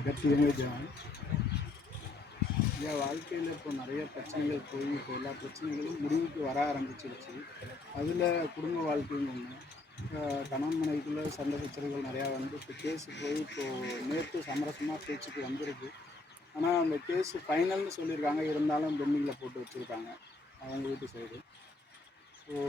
அகத்தியமே தியானம் என் வாழ்க்கையில் இப்போ நிறைய பிரச்சனைகள் போய் இப்போ எல்லா பிரச்சனைகளும் முடிவுக்கு வர ஆரம்பிச்சிருச்சு. அதில் குடும்ப வாழ்க்கையும் ஒன்று கணவன் மனைவிக்குள்ளே சண்டை பிரச்சனைகள் நிறையா வந்து இப்போ கேஸு போய் இப்போது நேற்று சமரசமாக பேச்சுக்கு வந்திருக்கு. ஆனால் அந்த கேஸ் ஃபைனல்னு சொல்லியிருக்காங்க. இருந்தாலும் பெண்டிங்கில் போட்டு வச்சுருக்காங்க. அவங்க வீட்டு சைடு ஸோ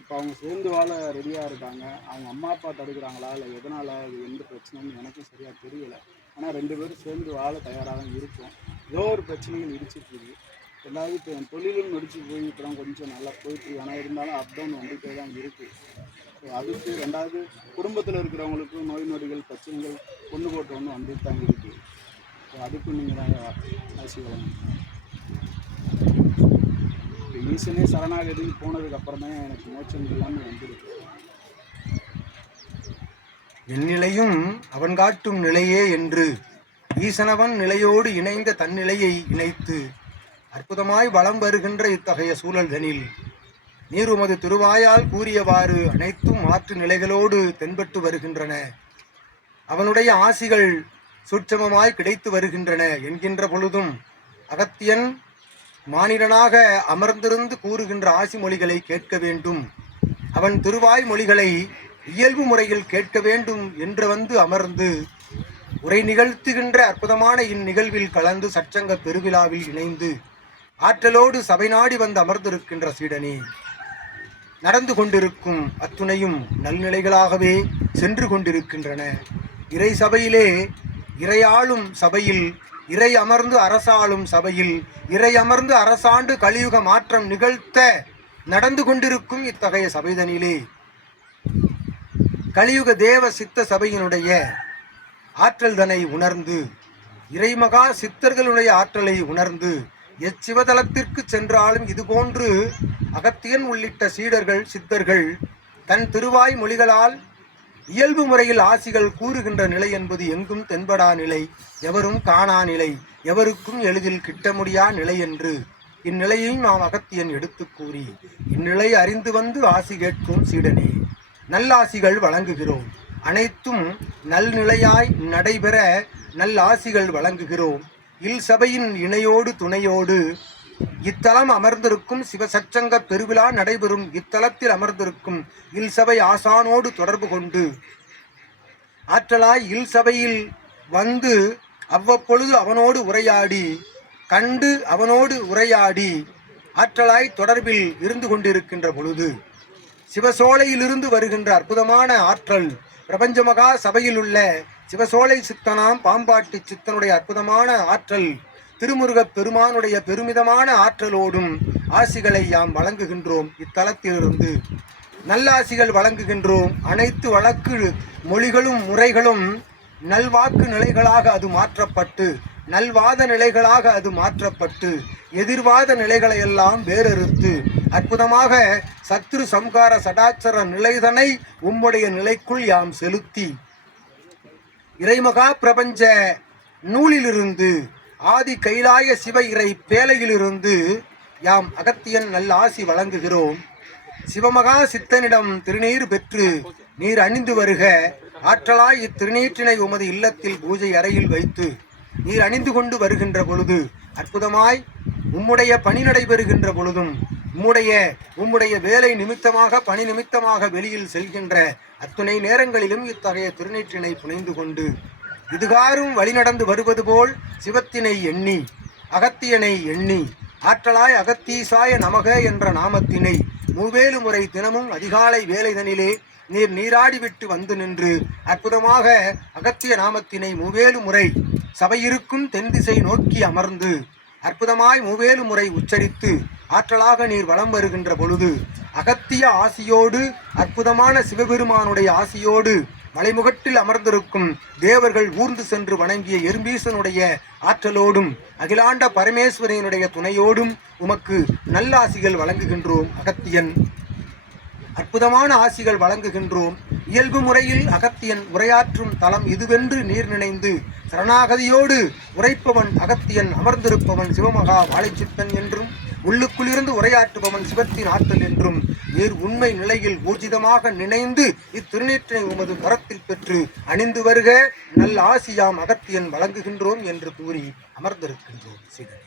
இப்போ அவங்க சேர்ந்து வாழ ரெடியாக இருக்காங்க. அவங்க அம்மா அப்பா தடுக்கிறாங்களா? இல்லை எதனால் அது எந்த பிரச்சனைன்னு எனக்கும் சரியாக தெரியலை. ஆனால் ரெண்டு பேரும் சேர்ந்து வாழ தயாராக தான் இருக்கும். ஏதோ ஒரு பிரச்சனைகள் இடிச்சிட்டு இருக்கு. எல்லாரும் இப்போ என் தொழிலும் நடிச்சு போய் இப்போ கொஞ்சம் நல்லா போயிட்டு ஆனால் இருந்தாலும் அப் டவுன் வந்துகிட்டே தான் இருக்குது ஸோ அதுக்கு ரெண்டாவது குடும்பத்தில் இருக்கிறவங்களுக்கும் நோய் நொடிகள் பிரச்சனைகள் பொண்ணு போட்டு ஒன்று வந்துட்டு தான் இருக்குது ஸோ அதுக்கும் நீங்கள் தான் ஆசி வழங்கணும் ஈசனே சரணாகதின்னு போனதுக்கு அப்புறமே எனக்கு மோட்சம் எல்லாமே வந்துருக்கு என் நிலையும் அவன் காட்டும் நிலையே என்று ஈசனவன் நிலையோடு இணைந்த தன்னிலையை இணைத்து அற்புதமாய் வலம் வருகின்ற இத்தகைய சூழல்தனில் நீர் உமது திருவாயால் கூறியவாறு அனைத்தும் மாற்று நிலைகளோடு தென்பட்டு வருகின்றன. அவனுடைய ஆசிகள் சூட்சமமாய் கிடைத்து வருகின்றன என்கின்ற பொழுதும் அகத்தியன் மானிடனாக அமர்ந்திருந்து கூறுகின்ற ஆசி மொழிகளை கேட்க வேண்டும். அவன் திருவாய் மொழிகளை இயல்பு முறையில் கேட்க வேண்டும் என்று வந்து அமர்ந்து உரை நிகழ்த்துகின்ற அற்புதமான இந்நிகழ்வில் கலந்து சச்சங்க பெருவிழாவில் இணைந்து ஆற்றலோடு சபை நாடி வந்து அமர்ந்திருக்கின்ற சீடனே நடந்து கொண்டிருக்கும் அத்துணையும் நல்நிலைகளாகவே சென்று கொண்டிருக்கின்றன. இறை சபையிலே இறையாளும் சபையில் இறை அமர்ந்து அரசாளும் சபையில் இறை அமர்ந்து அரசாண்டு கலியுக மாற்றம் நிகழ்த்த நடந்து கொண்டிருக்கும் இத்தகைய சபைதனிலே கலியுக தேவ சித்த சபையினுடைய ஆற்றல் தனை உணர்ந்து இறைமகா சித்தர்களுடைய ஆற்றலை உணர்ந்து எச்சிவதலத்திற்கு சென்றாலும் இதுபோன்று அகத்தியன் உள்ளிட்ட சீடர்கள் சித்தர்கள் தன் திருவாய் மொழிகளால் இயல்பு முறையில் ஆசிகள் கூறுகின்ற நிலை என்பது எங்கும் தென்படா நிலை எவரும் காணா நிலை எவருக்கும் எளிதில் கிட்ட முடியா நிலை என்று இந்நிலையை நாம் அகத்தியன் எடுத்துக் கூறி இந்நிலை அறிந்து வந்து ஆசி கேட்கும் சீடனே நல்லாசிகள் வழங்குகிறோம். அனைத்தும் நல்நிலையாய் நடைபெற நல்லாசிகள் வழங்குகிறோம். இல் சபையின் இணையோடு துணையோடு இத்தலம் அமர்ந்திருக்கும் சிவசச்சங்க பெருவிழா நடைபெறும் இத்தலத்தில் அமர்ந்திருக்கும் இல் சபை ஆசானோடு தொடர்பு கொண்டு. ஆற்றலாய் இல் சபையில் வந்து அவ்வப்பொழுது அவனோடு உரையாடி கண்டு அவனோடு உரையாடி ஆற்றலாய் தொடர்பில் இருந்து கொண்டிருக்கின்ற பொழுது சிவசோலையிலிருந்து வருகின்ற அற்புதமான ஆற்றல் பிரபஞ்சமகா சபையில் உள்ள சிவசோலை சித்தனாம் பாம்பாட்டி சித்தனுடைய அற்புதமான ஆற்றல் திருமுருகப் பெருமானுடைய பெருமிதமான ஆற்றலோடும் ஆசிகளை யாம் வழங்குகின்றோம் இத்தலத்திலிருந்து. நல்லாசிகள் வழங்குகின்றோம் அனைத்து வழக்கு மொழிகளும் முறைகளும் நல்வாக்கு நிலைகளாக அது மாற்றப்பட்டு நல்வாத நிலைகளாக அது மாற்றப்பட்டு எதிர்வாத நிலைகளை எல்லாம் வேறறுத்து அற்புதமாக சத்ரு சம்கார சடாச்சர நிலைதனை உம்முடைய நிலைக்குள் யாம் செலுத்தி. இறைமகா பிரபஞ்ச நூலிலிருந்து ஆதி கைலாய சிவ இறை பேலையிலிருந்து யாம் அகத்தியன் நல்ல ஆசி வழங்குகிறோம். சிவமகா சித்தனிடம் திருநீர் பெற்று நீர் அணிந்து வருக. ஆற்றலாய் இத்திருநீற்றினை உமது இல்லத்தில் பூஜை அறையில் வைத்து நீர் அணிந்து கொண்டு வருகின்ற பொழுது அற்புதமாய் உம்முடைய பணி நடைபெறுகின்ற பொழுதும் உம்முடைய உம்முடைய வேலை நிமித்தமாக பணி நிமித்தமாக வெளியில் செல்கின்ற அத்துணை நேரங்களிலும் இத்தகைய திருநீற்றினை புனைந்து கொண்டு இதுகாரும் வழிநடந்து வருவது போல் சிவத்தினை எண்ணி அகத்தியனை எண்ணி ஆற்றலாய் அகத்தீசாய நமக என்ற நாமத்தினை மூவேலு முறை தினமும் அதிகாலை வேலைதனிலே நீர் நீராடிவிட்டு வந்து நின்று அற்புதமாக அகத்திய நாமத்தினை மூவேலு முறை சபையிருக்கும் தென் திசை நோக்கி அமர்ந்து அற்புதமாய் மூவேலு முறை உச்சரித்து ஆற்றலாக நீர் வலம் வருகின்ற பொழுது அகத்திய ஆசியோடு அற்புதமான சிவபெருமானுடைய ஆசியோடு மலைமுகட்டில் அமர்ந்திருக்கும் தேவர்கள் ஊர்ந்து சென்று வணங்கிய எறும்பீசனுடைய ஆற்றலோடும் அகிலாண்ட பரமேஸ்வரனுடைய துணையோடும் உமக்கு நல்லாசிகள் வழங்குகின்றோம் அகத்தியன். அற்புதமான ஆசிகள் வழங்குகின்றோம். இயல்பு முறையில் அகத்தியன் உரையாற்றும் தலம் இதுவென்று நீர் நினைந்து சரணாகதியோடு உரைப்பவன் அகத்தியன் அமர்ந்திருப்பவன் சிவமகா வாழைச்சித்தன் என்றும். உள்ளுக்குள்ளிருந்து உரையாற்றுபவன் சிவத்தின் ஆற்றல் என்றும் நீர் உண்மை நிலையில் ஊர்ஜிதமாக நினைந்து இத்திருநீற்றை உமது கரத்தில் பெற்று அணிந்து வருக. நல்ல ஆசியாம் அகத்தியன் வழங்குகின்றோம் என்று கூறி அமர்ந்திருக்கின்றோம். சீடனே